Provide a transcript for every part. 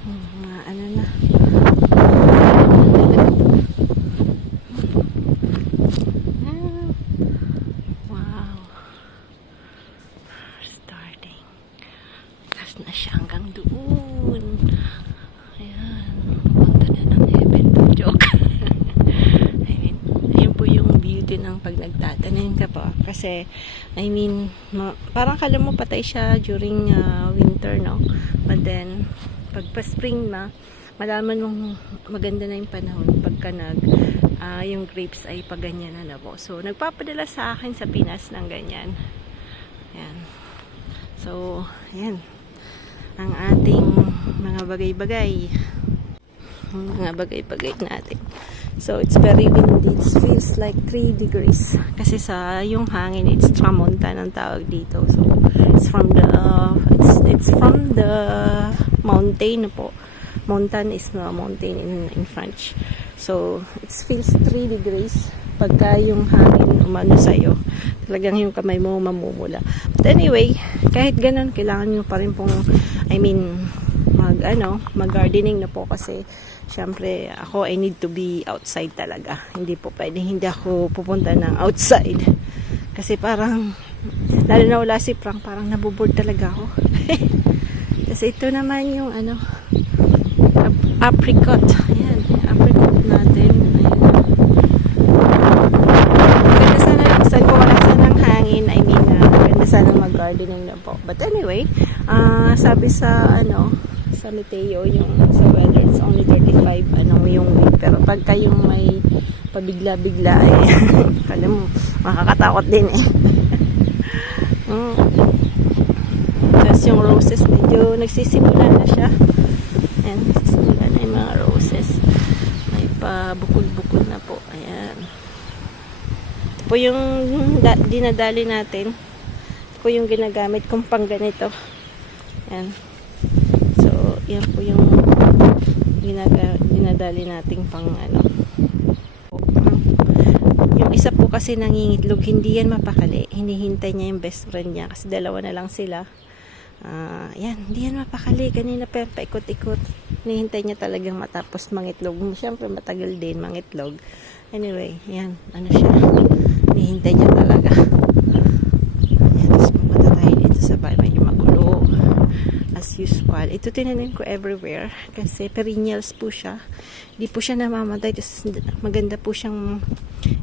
Ano na. Wow. Starting. Taas na siya hanggang doon. Ayan. Pupunta na ng heaven. Joke. I mean, ayun po yung beauty ng pag nagtatanim ka po. Kasi, I mean, parang kala mo patay siya during winter, no? But then, pag pa-spring na, malaman mong maganda na yung panahon pagka yung grapes ay paganyan na po. So, nagpapadala sa akin sa Pinas ng ganyan. Ayan. So, ayan. Ang ating mga bagay-bagay. Mga bagay-bagay natin. So, it's very windy. It feels like 3 degrees. Kasi sa yung hangin, it's tramontana ang tawag dito. So, it's from the mountain po. Mountain is mountain in French. So, it feels 3 degrees pagka yung hangin umano sa'yo. Talagang yung kamay mo mamumula. But anyway, kahit ganun, kailangan nyo pa rin pong, mag-gardening na po kasi syempre, ako, I need to be outside talaga. Hindi po pwedeng hindi ako pupunta ng outside. Kasi parang, lalo na wala si Frank, parang nabuboard talaga ako. Kasi ito naman yung, apricot. Ayan, apricot natin. Ayan. Maganda sana lang, kung wala sanang hangin, maganda sana mag-gardening na po. But anyway, sabi sa, sa Meteo, yung sa weather, it's only 35 yung wind. Pero pagka yung may pabigla-bigla kala mo makakatakot din Tapos yung roses medyo nagsisimula na siya. Ayan, nagsisimula na yung mga roses, may pabukol-bukol na po. Ayan, ito po yung dinadali natin. Ito po yung ginagamit kong pang ganito. Ayan. Yan po yung dinadali nating pang Yung isa po kasi nangingitlog, hindi yan mapakali. Hinihintay niya yung best friend niya kasi dalawa na lang sila. Yan, hindi yan mapakali. Kanina pa paikot-ikot. Hinihintay niya talagang matapos mangitlog. Siyempre matagal din mangitlog. Anyway, yan, siya. Hinihintay niya talaga. Yan, tapos pumunta tayo dito sa bahay. Medyo magulo. As usual. Ito tinanim ko everywhere kasi perennials po siya. Hindi po siya namamatay. Tapos maganda po siyang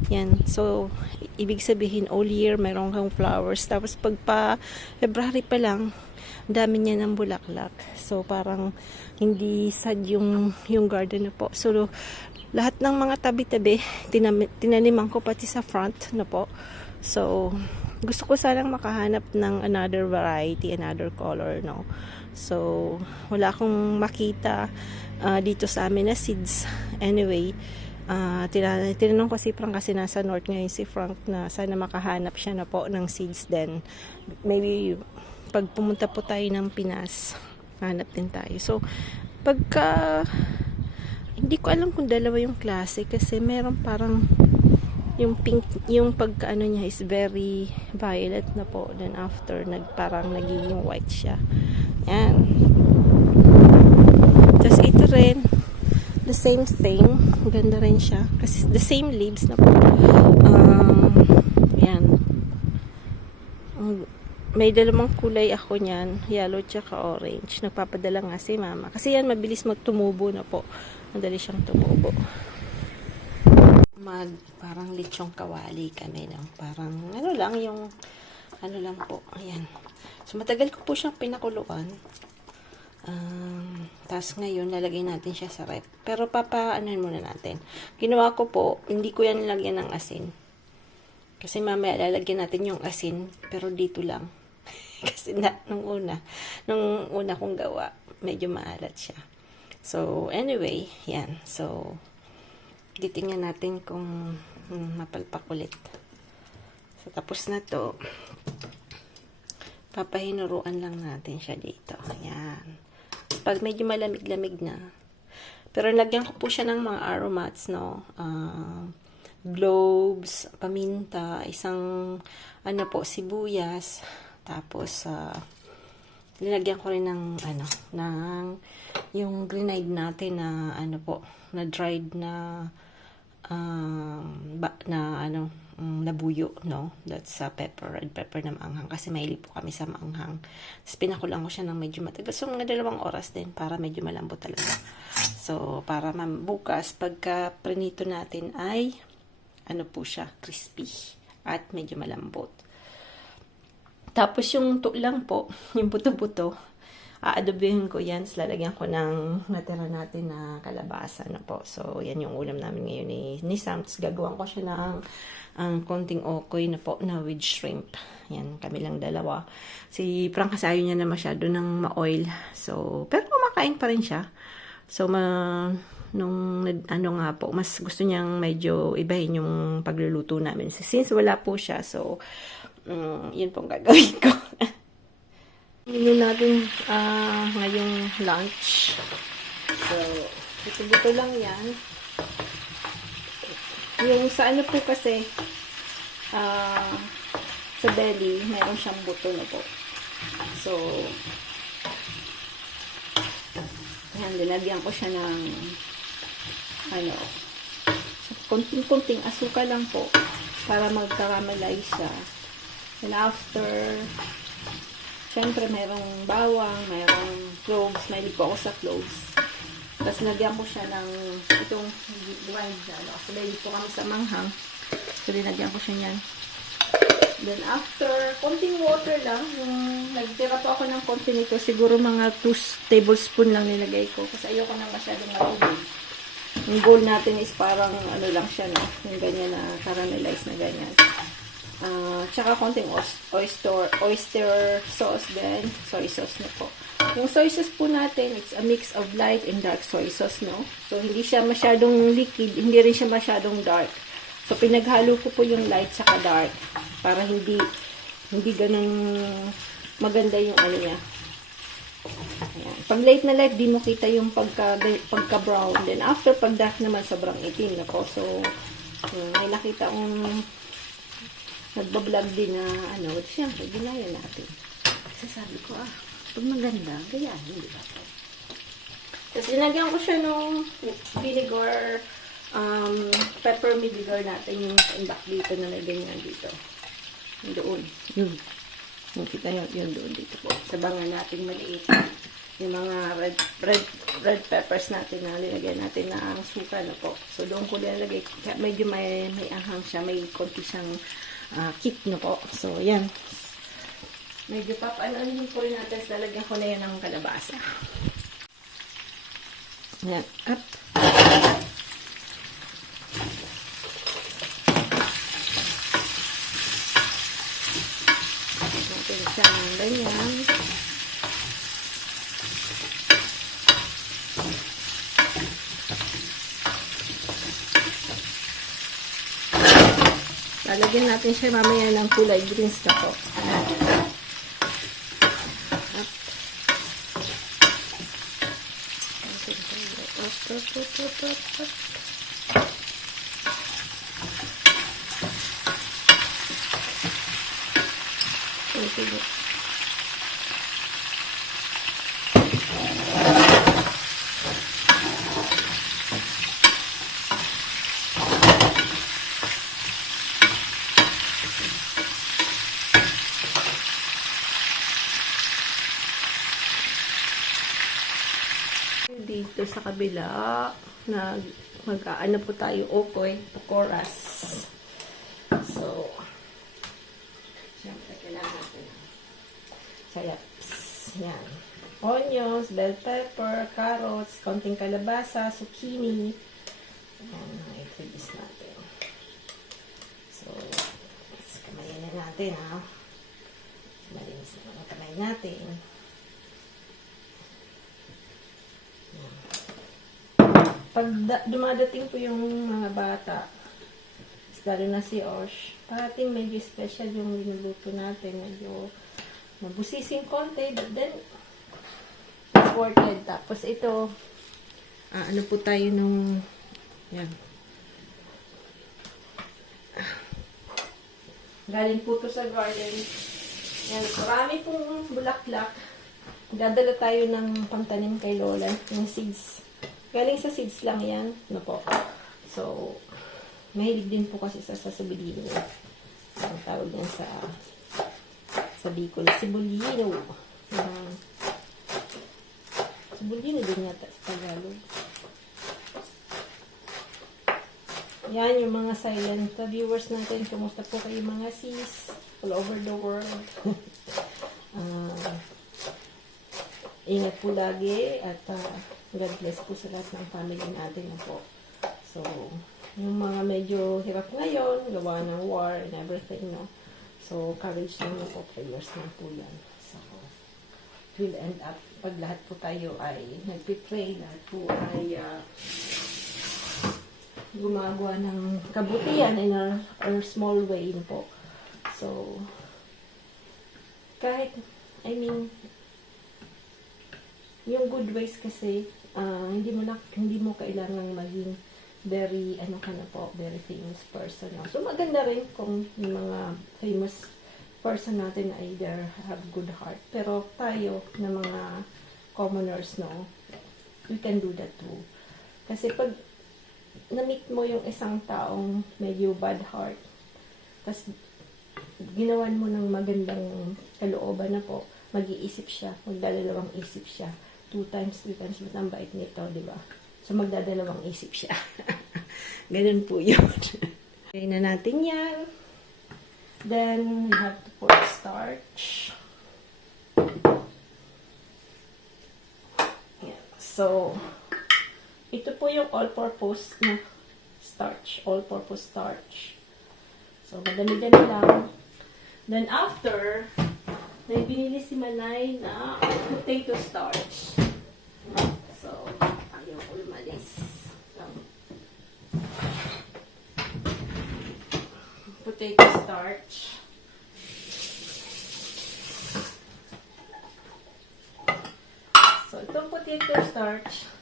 yan. So, ibig sabihin all year mayroon kang flowers. Tapos pag February pa lang, dami niya ng bulaklak. So, parang hindi sad yung garden na po. So, lahat ng mga tabi-tabi tinaniman ko pati sa front na po. So, gusto ko sanang makahanap ng another variety, another color, no? So, wala akong makita dito sa amin na seeds. Anyway, tinanong ko si Frank kasi nasa north ngayon si Frank na sana makahanap siya na po ng seeds. Then, maybe pag pumunta po tayo ng Pinas, hanap din tayo. So, pagka hindi ko alam kung dalawa yung klase kasi meron parang yung pink, yung pagkaano niya is very violet na po. Then after, parang nagiging white siya. Yan. Tapos ito rin, the same thing. Ganda rin siya. Kasi the same leaves na po. Yan. May dalawang kulay ako niyan. Yellow tsaka orange. Nagpapadala nga si mama. Kasi yan, mabilis magtumubo na po. Madali siyang tumubo. Parang lechong kawali kami lang. Parang lang po. Ayan. So, matagal ko po siyang pinakuluan. Tapos ngayon, lalagay natin siya sa rep. Pero muna natin. Ginawa ko po, hindi ko yan nilagyan ng asin. Kasi mamaya lalagyan natin yung asin. Pero dito lang. Kasi nung una kong gawa, medyo maalat siya. So, anyway, yan. So, titingnan natin kung mapalpak ulit. So, tapos na to. Papahinuruan lang natin siya dito. Ayan. Pag medyo malamig-lamig na. Pero lagyan ko po siya ng mga aromats, no? Cloves, paminta, isang, sibuyas, tapos, Nilagyan ko rin ng yung grenade natin na na dried na labuyo, no? That's red pepper na maanghang kasi mahilig po kami sa maanghang. Tapos pinakulang ko siya ng medyo matagal. So mga 2 oras din para medyo malambot talaga. So para bukas pagka prinito natin ay po siya, crispy at medyo malambot. Tapos yung tulang po, yung buto-buto, aadobehin ko yan. Lalagyan ko ng natira natin na kalabasa na po. So, yan yung ulam namin ngayon ni Sam. Tapos gagawan ko siya ng konting okoy na po na with shrimp. Yan, kami lang dalawa. Si Frank kasi ayaw niya na masyado ng ma-oil. So, pero kumakain pa rin siya. So, nga po, mas gusto niyang medyo ibahin yung pagluluto namin. Since wala po siya, so, yun pong gagawin ko. Yun natin ngayong lunch. So, ito lang yan. Yung sa po kasi, sa belly, mayroon siyang buto na po. So, yan, linagyan ko siya ng konting-konting asukal lang po para magkaramalize siya. And after, syempre, mayroong bawang, mayroong cloves. Mahilig po ako sa cloves. Tapos, nagyan ko siya ng itong blind na. Kasi mahilig po kami sa manghang. So, linagyan ko siya niyan. Then, after, konting water lang. Nagtira po ako ng konti nito. Siguro mga 2 tablespoon lang nilagay ko. Kasi ayoko nang masyadong marubig. Yung bowl natin is parang lang siya, no? Yung ganyan na caramelize na ganyan. Tsaka konting oyster sauce din. Soy sauce na po. Yung soy sauce po natin, it's a mix of light and dark soy sauce, no? So, hindi siya masyadong liquid, hindi rin siya masyadong dark. So, pinaghalo ko po yung light saka dark para hindi ganun maganda yung niya. Ayan. Pag light na light, di mo kita yung pagka-brown. Then, after pag dark naman, sobrang itim na po. So, may nakita kong nagbablog din na siyempre, ginaya natin. Kasi sabi ko, pag maganda, gayahin, di ba? Tapos, linagyan ko siya nung vinegar, pepper vinegar natin, yung imbak dito na may ganyan dito. Doon. Yun. Kita yun doon dito po. Sa banga natin maliit. Yung mga red peppers natin na linagyan natin na ang suka na po. So, doon ko linalagay. Medyo may anghang siya. May konti siyang kick na po. So, yan. Medyo papanonin po rin natin. Lalagyan ko na yan ng kalabasa. Yan. Up. Natin siyang ganyan. Lalagyan natin siya mamaya ng kulay greens na po. Dito sa kabila na mag-aano po tayo okoy, pakoras. So, siyempre kailangan natin sayaps. Yan. Onions, bell pepper, carrots, konting kalabasa, zucchini. Yan, mga ingredients natin. So, kamayin na natin, ha. Malinis na mga kamay natin. Pag dumadating po yung mga bata, lalo na si Osh, parating medyo special yung linuluto natin. Medyo mabusising konti, but then it's worth it. Tapos ito, ano po tayo nung, yan. Galing po to sa garden. Yan, marami pong bulaklak. Dadala tayo ng pangtanim kay Lola, ng seeds. Galing sa seeds lang yan. Ano po. So, mahilig din po kasi sa sibulino. Ang tawag yan sa Bicol. Sibulino. Sibulino din yata sa Tagalog. Yan yung mga silent viewers natin. Kumusta po kayo mga sis all over the world? Ingat po lagi at God bless po sa lahat ng family natin na po. So, yung mga medyo hirap ngayon, gawa ng war and everything, no? So, courage lang po, prayers lang po yan. So, it will end up, pag lahat po tayo ay nagpipray, lahat po ay gumagawa ng kabutihan in our small way po. So, kahit, I mean, yung good ways kasi, hindi mo kailangan maging very, very famous person. No? So, maganda rin kung yung mga famous person natin ay either have good heart. Pero tayo, na mga commoners, no, we can do that too. Kasi pag na-meet mo yung isang taong medyo bad heart, tapos ginawan mo ng magandang kalooban na po, mag-iisip siya, magdadalawang isip siya. 2 times, 3 times, ba't ang bait nito, di ba? So, magdadalawang isip siya. Ganun po yun. Okay na natin yan. Then, we have to pour starch. Yeah. So, ito po yung all-purpose na starch. All-purpose starch. So, madami-dami lang. Then, after, may binili si Manay na potato starch. So, ayaw ko lumalis. Potato starch. So, itong potato starch,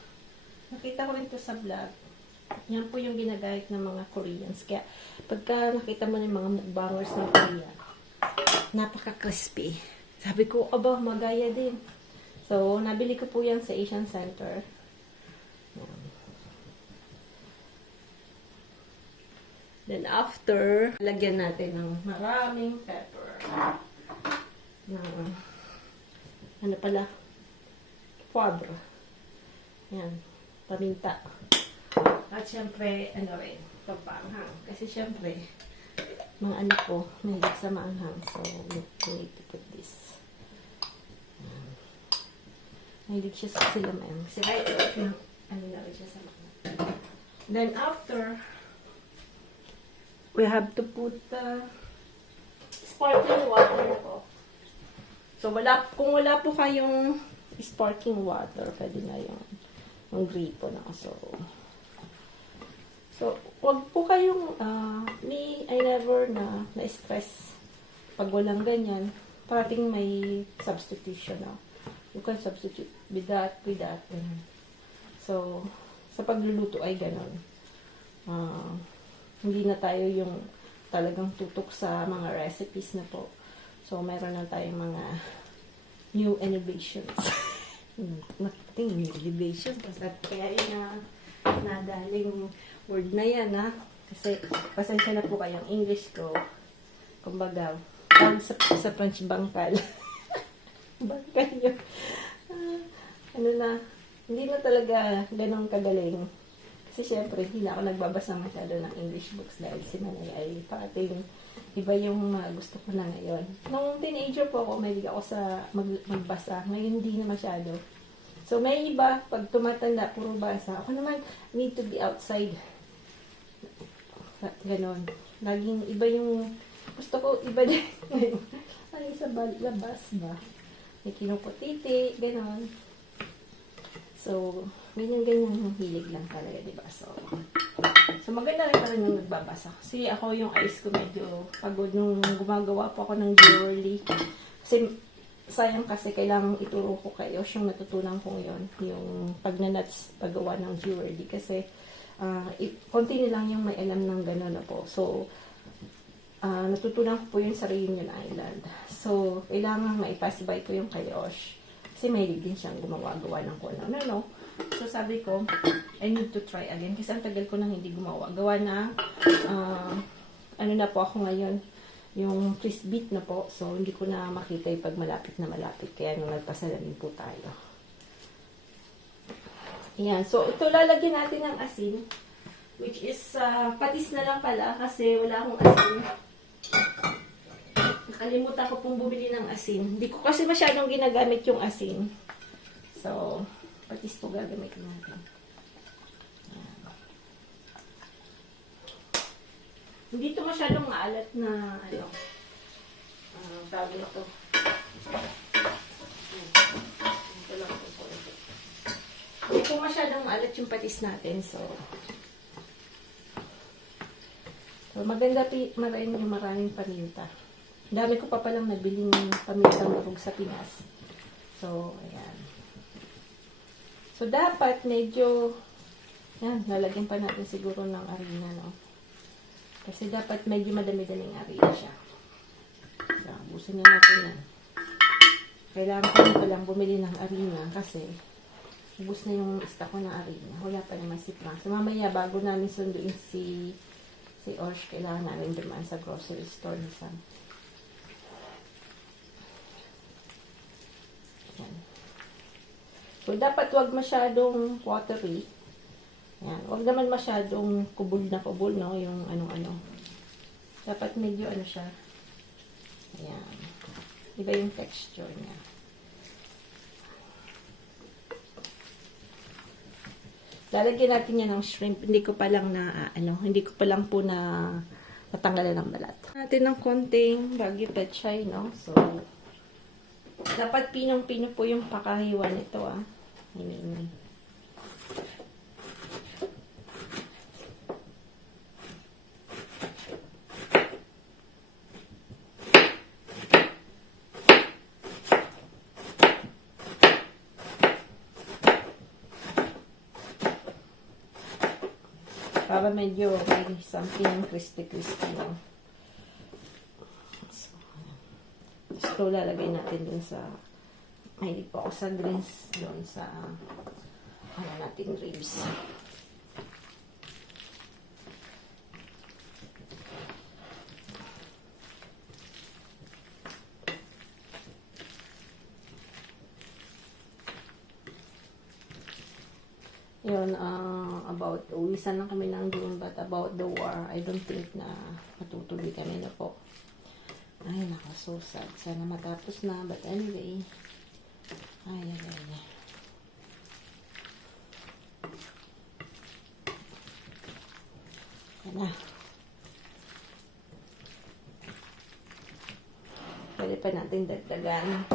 nakita ko rin ito sa vlog. Yan po yung ginagamit ng mga Koreans. Kaya, pagka nakita mo ng mga mukbangers ng Korea, napaka-crispy. Sabi ko, aba, magaya din. So, nabili ko po yan sa Asian Center. Then, after, lagyan natin ng maraming pepper. Ano pala? Poivre. Yan. Paminta. At syempre, rin, papanghang. Kasi syempre, mga anak ko, mahilig sa maanghang. So, we need to put this. Mahilig siya sa sila maanghang. Kasi right, na rin siya sa maanghang. Then, after, we have to put sparkling water po. So, kung wala po kayong sparkling water, pwede na yung gripo na. So, wag po kayong, I never na-stress pag walang ganyan. Parating may substitution na. You can substitute with that. So, sa pagluluto ay ganon. Hindi na tayo yung talagang tutok sa mga recipes na po. So, meron na tayong mga new innovations. Nating innovation. Kaya nadaling word na yan, ha? Kasi, pasensya na po kayong English ko. Kumbaga, sa French bangkal. Bangkal yun. Hindi na talaga ganun kagaling. Kasi syempre, hindi na ako nagbabasa masyado ng English books dahil si Manay ay parating iba yung gusto ko na ngayon. Nung teenager po ako, mahilig ako sa magbasa. Ngayon hindi na masyado. So, may iba, pag tumatanda, puro basa. Ako naman, need to be outside. Ganon. Laging iba yung, gusto ko iba din. Ay, sa labas ba? May kinuputiti, ganon. So, ganyan-ganyan yung hilig lang talaga, diba? So maganda rin pa rin yung nagbabasa. Kasi ako yung eyes ko medyo pagod nung gumagawa po ako ng jewelry. Kasi, sayang kasi kailangan ituro ko kayo yung natutunan ko yun. Yung paggawa ng jewelry. Kasi, konti lang yung may alam ng gano'n na po. So, natutunan ko po yun sa Reunion Island. So, kailangan maipasbay ko yung kay Osh. Kasi mahilig din siyang gumawa-gawa ng kung ano. So sabi ko, I need to try again. Kasi ang tagal ko nang hindi gumawa. Gawa na, ano na po ako ngayon, yung frisbee na po. So hindi ko na makita yung pag malapit na malapit. Kaya nung nagpasalamin po tayo. Ayan. So ito lalagyan natin ng asin. Which is, patis na lang pala kasi wala akong asin. Nakalimutan ko pong bumili ng asin. Hindi ko kasi masyadong ginagamit yung asin. So, patis po gagamitin natin. Ayan. Hindi ito masyadong maalat na, tawag ito. Ito lang po. Hindi po masyadong maalat yung patis natin. So maganda maraming paminta. Dami ko pa palang nabiling pamintang marug sa Pinas. So, ayan. So, dapat medyo, yan, lalagyan pa natin siguro ng arena, no? Kasi dapat medyo madami-daming arena siya. So, ubusin na natin yan. Kailangan ko pa lang bumili ng arena kasi ubus na yung stock ko ng arena. Wala pa naman si Frank. So, mamaya, bago namin sunduin si Osh, kailangan namin dumaan sa grocery store ni Sam. Yan. So, dapat wag masyadong watery. Yan. Wag naman masyadong kubol na kubol, no? Yung ano-ano. Dapat medyo ano siya. Ayan. Iba yung texture niya. Lalagyan natin yan ng shrimp. Hindi ko pa lang hindi ko pa lang po na natanggalan ng balat. Natin ng konting Baguio Pechay, no? So, dapat pinong-pino po yung pakahiwa nito, Ayan. Para medyo may something crispy-crispy, no? So, ito lalagay natin dun sa, mahilig po ako sa greens dun sa, natin ribs. Yun, about, uwisan lang kami ng June, but about the war, I don't think na matutuloy kami na po. Ay, naka, so sad. Sana matapos na, but anyway. Ay. Yan na. Pwede pa natin dagdagan.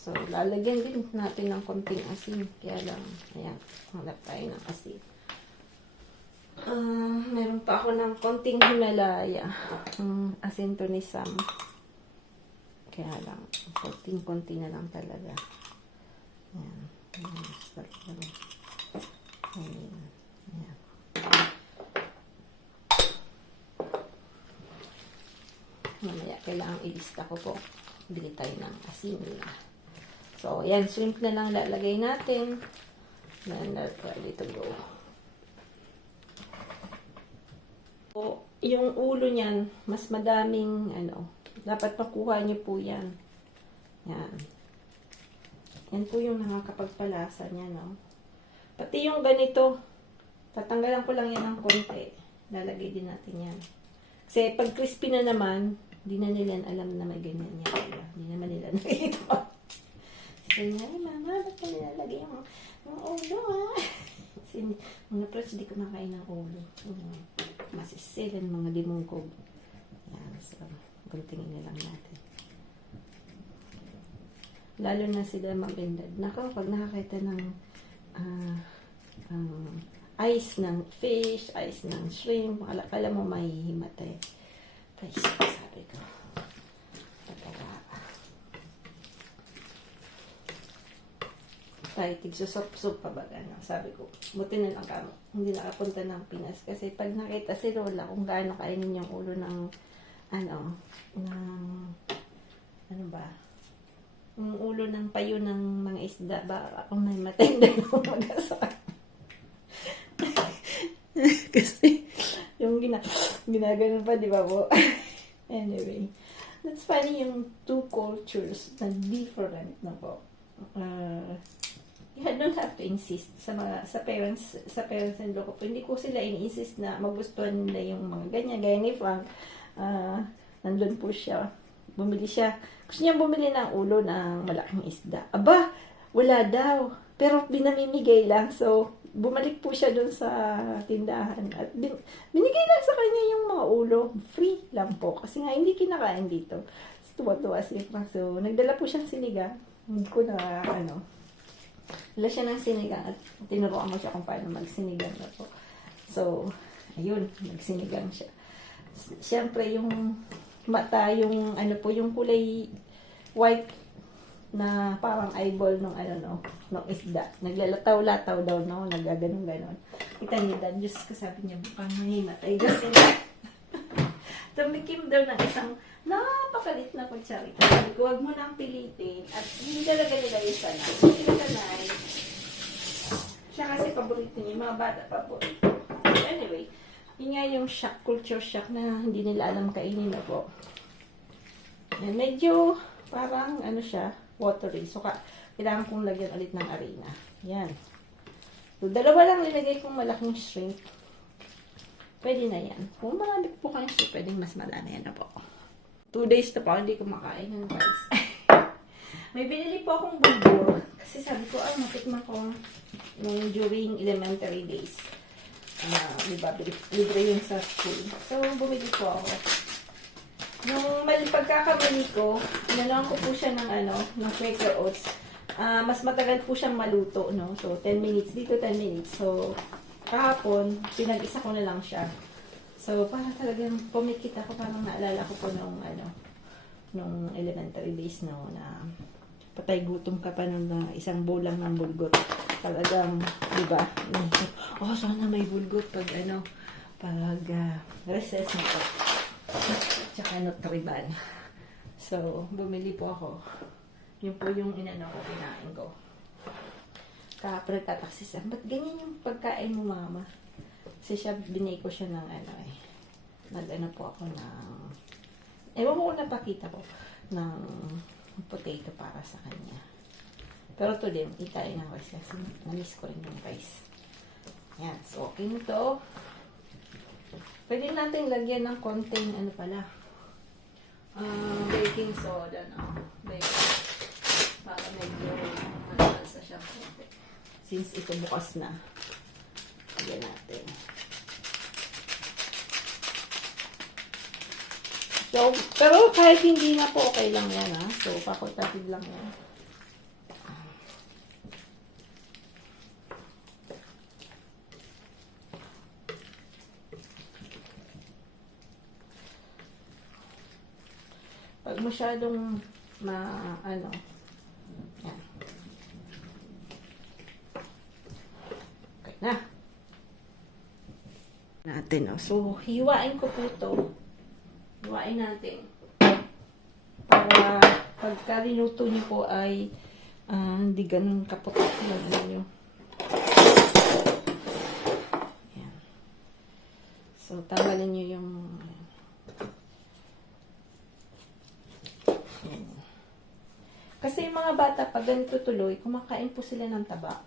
So, lalagyan din natin ng konting asin. Kaya lang, ayan, hanap tayo ng asin. Meron pa ako ng konting Himalaya. Asin to ni Sam. Kaya lang, konting-konti na lang talaga. Ayan. Ayan. Mamaya, kailangan ilista ko po. Bili tayo ng asin nila. So, ayan, shrimp na lang lalagay natin. Then, ready to go. So, yung ulo niyan, mas madaming, dapat makuha niyo po yan. Yan. Yan po yung nakakapagpalasa niya, no? Pati yung ganito, tatanggalan ko lang yan ng konti. Lalagay din natin yan. Kasi pag crispy na naman, di na nila alam na may ganyan yan. Di naman nila nakita. Sabi nga, mama, ba't ka nilalagay yung ulo, Kasi mga friends, di kumakain ng ulo. Masisilan mga limungkog. Yan, so, guntingin na lang natin. Lalo na sila magandad. Nako, pag nakakita ng ice ng fish, ice ng shrimp, akala mo may himatay. Guys, sabi ko. kahit tigsusop-sup pa ba, ano, sabi ko, buti na lang kamo, hindi nakapunta ng Pinas. Kasi pag nakita si Lola kung gaano kainin yung ulo ng, ano ba, yung ulo ng payo ng mga isda, ba ako may matenda ng mag-asa. Kasi, yung ginagano pa, di ba po? Anyway, that's funny yung two cultures na different na po. You don't have to insist sa parents and loko po. Hindi ko sila in-insist na magustuhan nila yung mga ganyan. Gaya ni Frank, nandun po siya. Bumili siya. Gusto niya bumili ng ulo ng malaking isda. Aba, wala daw. Pero binamimigay lang. So, bumalik po siya dun sa tindahan. At binigay lang sa kanya yung mga ulo. Free lang po. Kasi nga, hindi kinakain dito. So, tuwa-tuwa si Frank. So, nagdala po siyang sinigang. Hindi ko na, wala siya ng sinigang. At tinuruan ko siya kung paano magsinigang na po. So, ayun, magsinigang siya. Siyempre, yung mata, yung yung kulay white na parang eyeball nung nung isda. Naglalataw-lataw daw, no? Nagaganon-ganon. Kita niyo dan, Diyos ko, sabi niya, bukang mahimatay daw sila. Tumikim daw ng isang napakalit na kutsarita. Sabi ko, huwag mo nang pilitin. At hindi talaga nila yung sanay. Hindi sila sanay. Siya kasi paborito niya, mga bata paborito. Anyway, yun nga yung shock, culture shock na hindi nila alam kainin na po. Yan, medyo parang siya, watery. So, kailangan kong lagyan ulit ng arena. Yan. So, dalawa lang nilagay kong malaking shrimp. Pwede na yan. Kung marami po kayong shrimp, pwedeng mas marami yan na po. 2 days na po, hindi ko makain ng rice. May binili po akong bulgur. Kasi sabi ko, matikman ko during elementary days. Diba, libre yun sa school. So, bumili po ako. Nung pagkakamali ko, inanuhan ko po siya ng Quaker Oats. Mas matagal po siyang maluto, no? So, 10 minutes. Dito, 10 minutes. So, kahapon, pinag-isa ko na lang siya. So, parang talagang pumikit ako. Parang naalala ko po nung elementary days, no? Na patay gutom ka pa nung isang bowl lang ng bulgot. Talagang, diba? Sana may bulgot pag recess na po. Tsaka Nutriban. So, bumili po ako. Yun po yung kinain ko. Kapre tataksis. Ba't ganyan yung pagkain mo, mama? Kasi siya, binay ko siya ng po ako ng, ewan ko kung napakita ko, ng potato para sa kanya. Pero to din, itain ng rice kasi na-miss ko rin yung rice. Yan. So, okay na to. Pwede natin lagyan ng konting baking soda, no? Baking. Para medyo malasa siya konti. Since ito bukas na. Lagyan natin. So, pero kahit hindi na po, okay lang yan, ha? So, facultative lang yan. Pag masyadong yan. Okay na. Natin, So, hiwain ko po ito. Hiwain natin. Para pagka linuto nyo po ay hindi ganun kaputok yung nyo. Yan. So, tanggalin nyo yung yan. Kasi yung mga bata, pag ganito tuloy, kumakain po sila ng taba.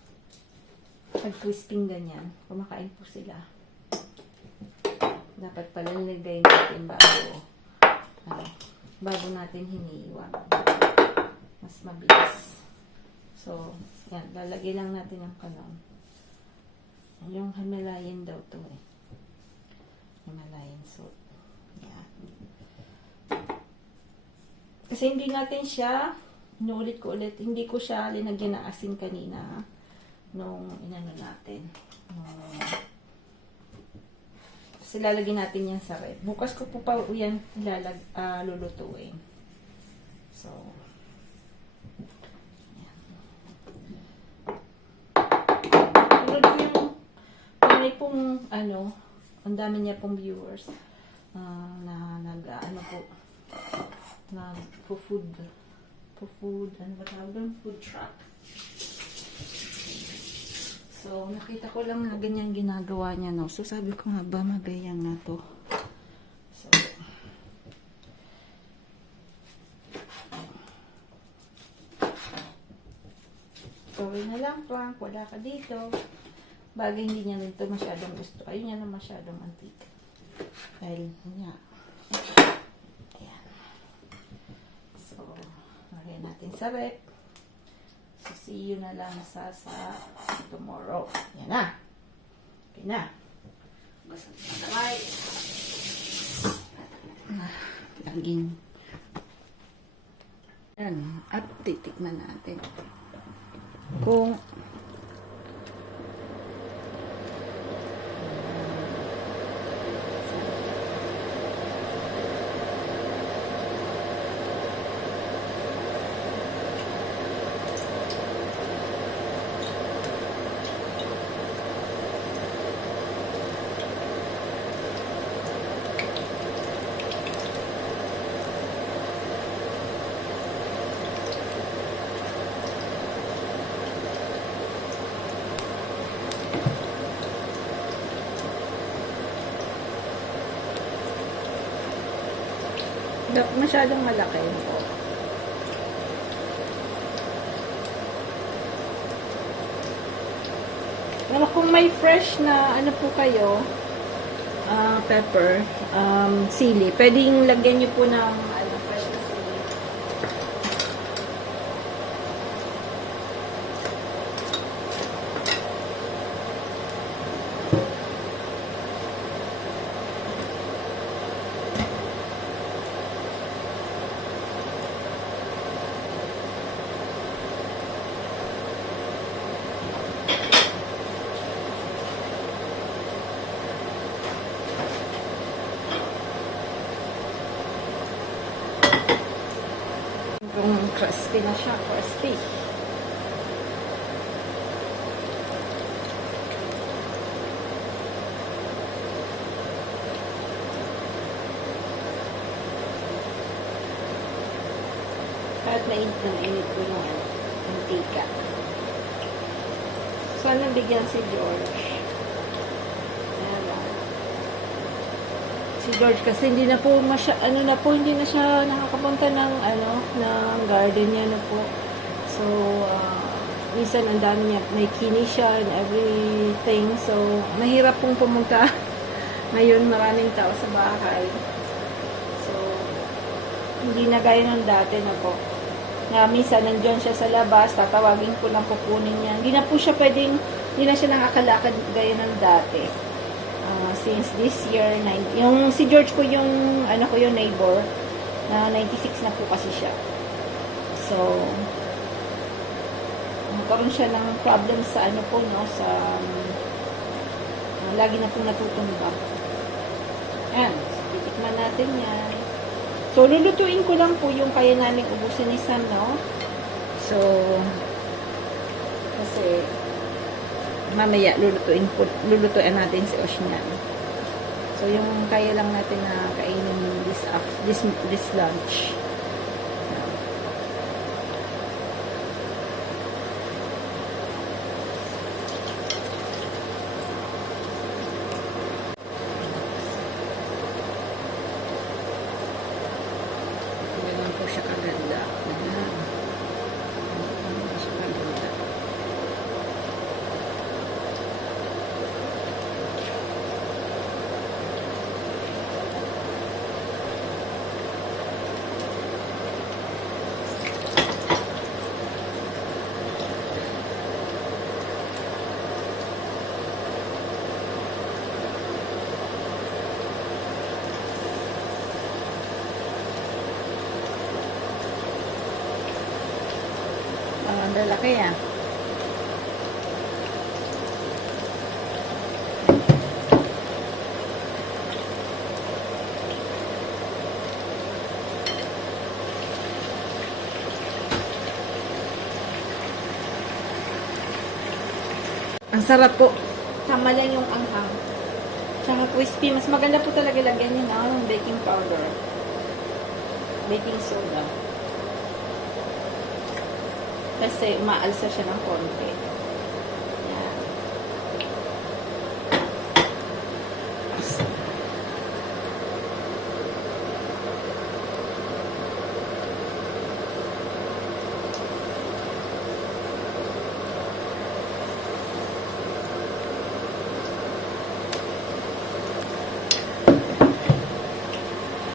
Pag crisping ganyan, kumakain po sila. Dapat pala nilagay natin bago natin hiniwa. Mas mabilis. So, yan. Lalagay lang natin ang kanon. Yung Himalayan daw to Himalayan salt. Yan. Kasi hindi natin siya, inuulit ko ulit, hindi ko siya linagyan ng asin kanina nung natin. Kasi lalagyan natin yan sa ref. Bukas ko po pa yan lulutuin. So, yan. ano, ang dami niya pong viewers na ano po, food, ano ba tawag doon? Food truck. So, nakita ko lang na ganyan ginagawa niya, no. So, sabi ko nga ba, magaya nga to. So, gawin na lang, Frank. Wala ka dito. Bagay hindi niya nito masyadong gusto. Ayun niya na masyadong antique. Dahil niya. Ayan. So, lagyan natin sa rep. So, see you na lang sa tomorrow. Yan na. Okay na. Basta kamay. Laging. Yan. At titikman natin. Kung masyadong malaki po. Pero kung may fresh na ano po kayo, pepper, sili, pwedeng lagyan nyo po ng fresh na sili. Yung crispy na siya, crispy. Kahit mainit po yung mantika. Sana bigyan si George. Si George kasi hindi na po hindi na siya nakakapunta ng ng garden niya na po. So minsan ang dami niya, may kini siya and everything. So mahirap pong pumunta. Ngayon maraming tao sa bahay. So hindi na gaya ng dati na po. Na minsan nandiyan siya sa labas, tatawagin ko lang kukunin niya. Hindi na siya nakakalakad gaya ng dati. Since this year, yung si George ko yung neighbor na 96 na po kasi siya. So nagkaroon siya ng problem sa sa lagi na pong natutumba. Ayan, titikman natin yan. So lulutuin ko lang po yung kaya namin ubusin ni Sam, no? So kasi mamaya lulutuin natin si Oshnian. So yung kaya lang natin na kainin this lunch. Ganun po siya kaganda. Ang lalaki ah. Ang sarap po. Tama lang yung anghang. Tsaka crispy. Mas maganda po talaga lagyan niyo ng baking powder. Baking soda. Kasi umaalsa siya ng konti. Yan.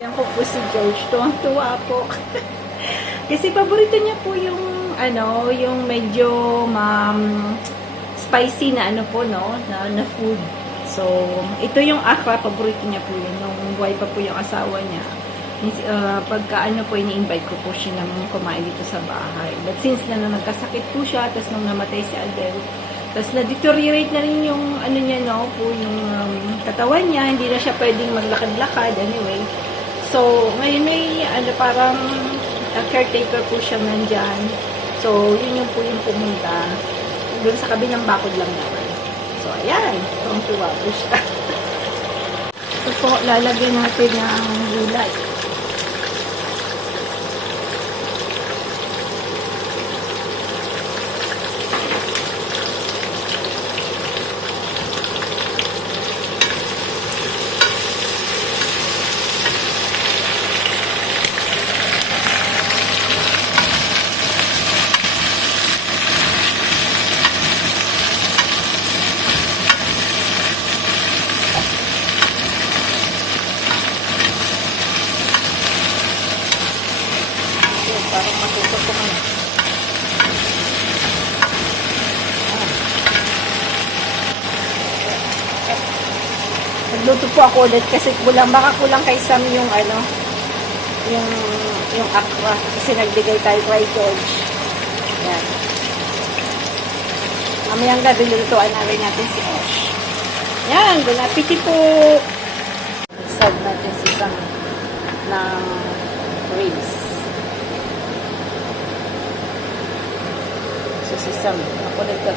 Yan ko po si George. Tuwang-tuwa po. Kasi paborito niya po yung yung medyo spicy na po, no? Na food. So, ito yung akra, paborito niya po yun. Nung buhay pa po yung asawa niya. Pagka po, ini-invite ko po siya nang kumain dito sa bahay. But since na nagkasakit po siya, tapos nung namatay si Adele, tapos na-deteriorate na rin yung niya, no? Po, yung katawan niya, hindi na siya pwedeng maglakad-lakad. Anyway, so, ngayon may parang caretaker po siya nandyan. So, yun yung po yung pumunta. Doon sa kabilang bakod lang naman. So, ayan. Tuwang-tuwa po siya. Ito po, lalagyan natin ng gulay. Parang matuto ko man. Nagluto po ako ulit kasi baka kulang kay Sam yung yung akra kasi nagbigay tayo kay George. Yan. Mamayang gabi lulutuan natin si Osh. Yan, bon appetit po. Serve natin si Sam ng ribs. Si Sam, ako nito.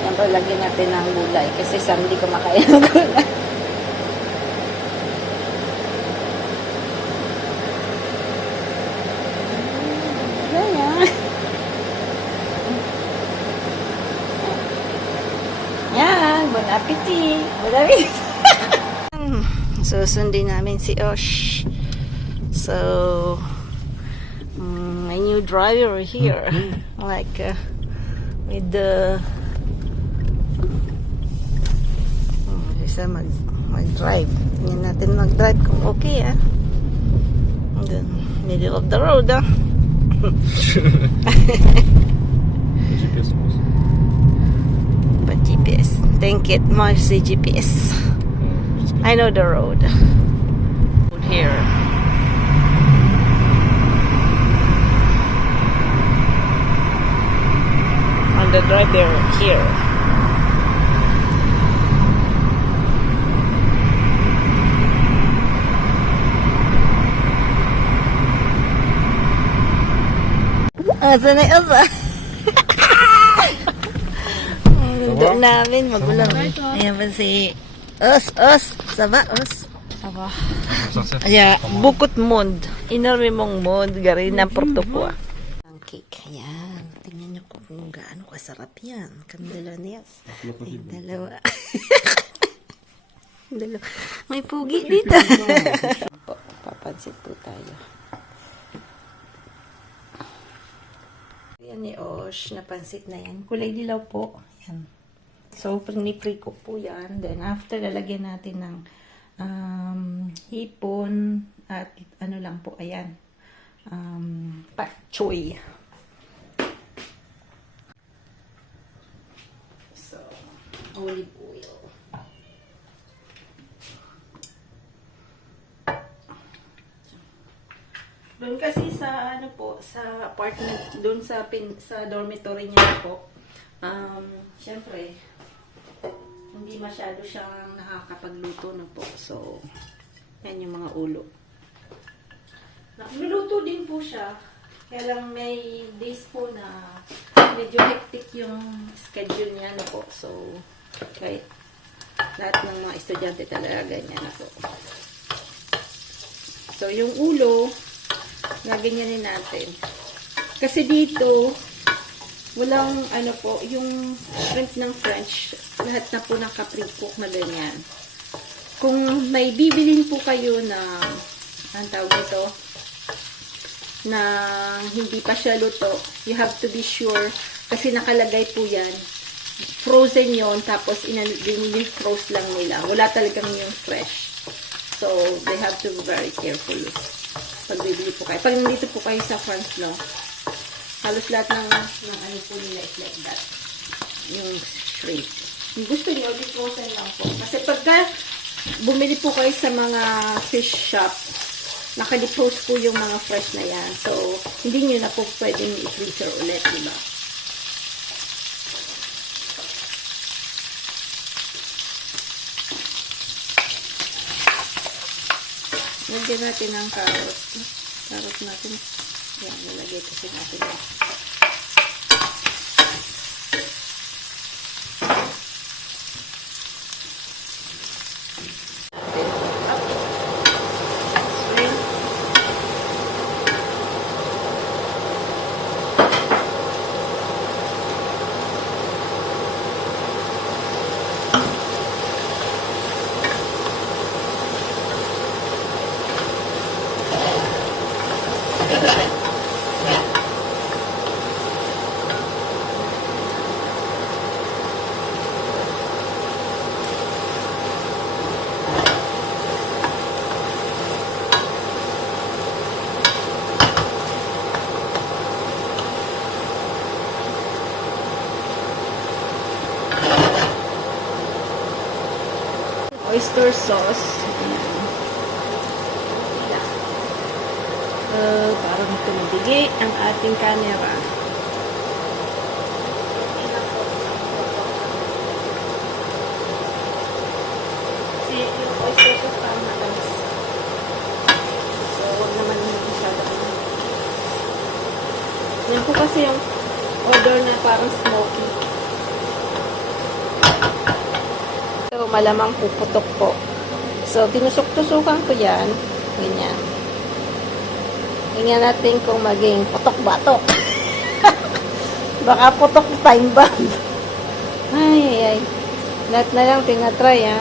Siyempre, lagyan natin ng gulay. Kasi Sam, hindi ko makain ng gulay. Ganyan. Yan, bon appetit. Bon appetit. Susundin namin si Osh. So, my new driver here, like with the isa mag-drive. Tingnan natin mag-drive kung okay in the middle of the road But GPS, thank it much the GPS. I know the road here. The driver here. Asa na asa? Doon namin magulang. Ayan pa si Saba, Saba. Ayan, bukot mond. Inorme mong mond. Gari ng protokwa. Ang cake. Ayan. Tingnan nyo kung gaano kasarap yan. Kami dalawa niya. Ay, dalawa. Dalawa. May pugi dito. Papansit po tayo. Yan ni Osh. Napansit na yan. Kulay dilaw po. Yan. So, pinipre ko po yan. Then, after, lalagyan natin ng hipon at lang po, ayan. Pak choy. So, olive oil. Doon kasi sa sa apartment, doon sa dormitory niya po. Syempre, hindi masyado siyang nakakapagluto na po. So, yan yung mga ulo. Nagluluto din po siya. Kaya lang may days po na medyo hectic yung schedule niya na po. So, Lahat ng mga estudyante talaga ganyan na po. So, yung ulo, gaganyanin natin. Kasi dito, walang ano po, yung shrimp ng French, lahat na po naka-pre-cook na ganyan. Kung may bibilin po kayo na, anong tawag ito, na hindi pa siya luto, you have to be sure, kasi nakalagay po yan, frozen yon, tapos froze lang nila. Wala talagang yung fresh. So, they have to be very careful pag bibili po kayo. Pag nandito po kayo sa France, no, halos lahat ng ano po nila is like that. Yung shrimp. Kung gusto niyo, di-frozen lang po. Kasi pagka bumili po kayo sa mga fish shop, naka-defroze po yung mga fresh na yan. So, hindi nyo na po pwedeng i-freezer ulit, diba? Lagyan natin ng carrot. Carrot natin. Yan, nalagay kasi natin yan. Oyster sauce. Parang tumibigi ang ating camera. Kasi yung oyster sauce parang matamis. So, huwag naman masyado. Yan po kasi yung odor na parang smoky. So, malamang puputok po. So, tinusok-tusukan ko yan. Ganyan. Tingnan natin kung maging putok-batok. Baka putok time bomb. Ay. Lahat na lang tinatry, ha.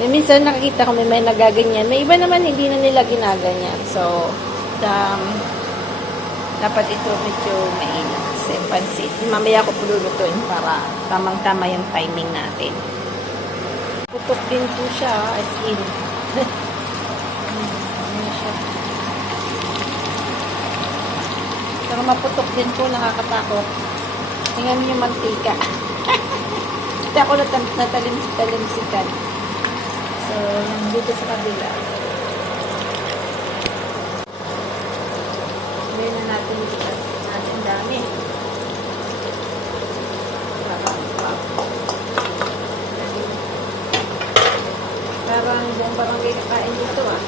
So, minsan nakikita ko may nagaganyan. May iba naman hindi na nila ginaganyan. So, dapat ito medyo mainit. Kasi pansit. Mamaya ko pululutuin para tamang-tama yung timing natin. Putok din po siya as in. Pero maputok din po, nakakatakot. Tingnan niyo yung mantika. Hindi ako natalimsikan. So, dito sa kabila. Sabihin na natin dito. Natin dami. Parang buong barangay kakain dito, ah.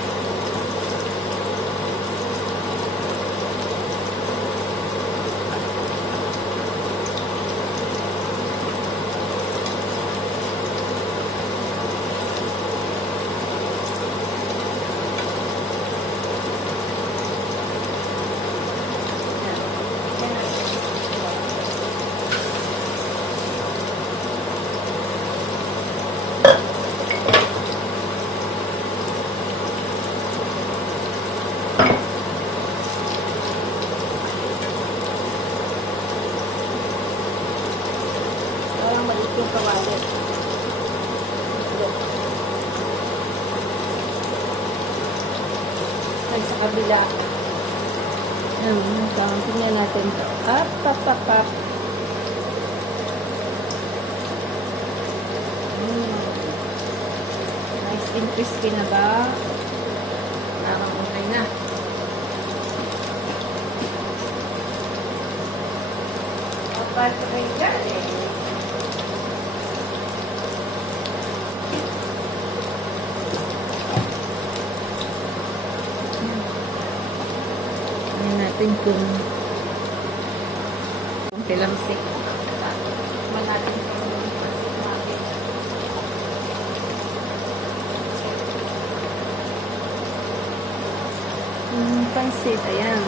Yung kawali. Ay, sa kabila. Tingnan natin ito. Up. Nice and crispy na ba? Parang okay na. Papasok kayo dyan eh. natin kung tilamsik. Tikman natin itong pansit natin. Pansit, ayan.